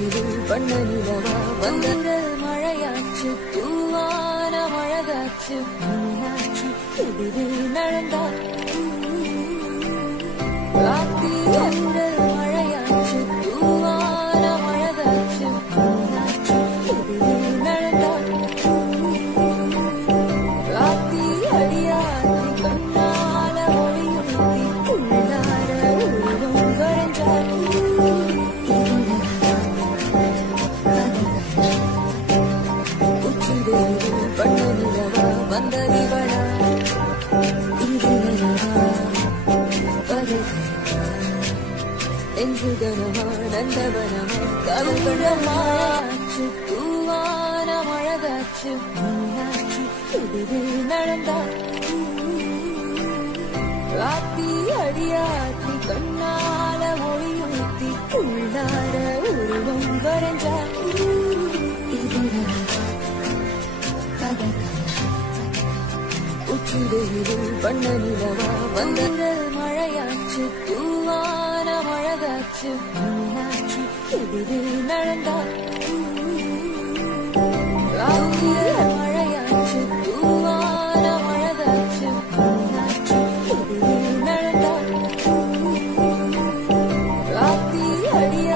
வண்ண நிலவா வந்தங்கள் மழையாச்சு தூவான மழகாச்சு மீனாட்சி எதிரில் நடந்தார் ராத்தி வந்தல் மழையாச்சு தூவான மழகாச்சு மீனாட்சி எதிரில் நடந்தார் ராத்தி அடியாத்தி கண்ணால ஒளியூட்டி உள்ளார உருவம் வரைஞ்சார் வண்ண நிலவா வந்ததிவளா இது நிலவா என்று கனவா நந்தவனமா கவுகடமாச்சு தூவான மழகாச்சு மீனாட்சி எதிரில் நடந்தார் ராத்தி அடியாத்தி கண்ணால ஒளியூட்டி உள்ளார உருவம் வரைஞ்சார் இது உச்சிதெளிவில் வண்ண நிலவா வந்தங்கள் மழையாச்சு தூவான மழகாச்சு மீனாட்சி எதிரில் நடந்தார் மழையாச்சு தூவான மழகாச்சு மீனாட்சி எதிரில் நடந்தார் ராத்தி அடிய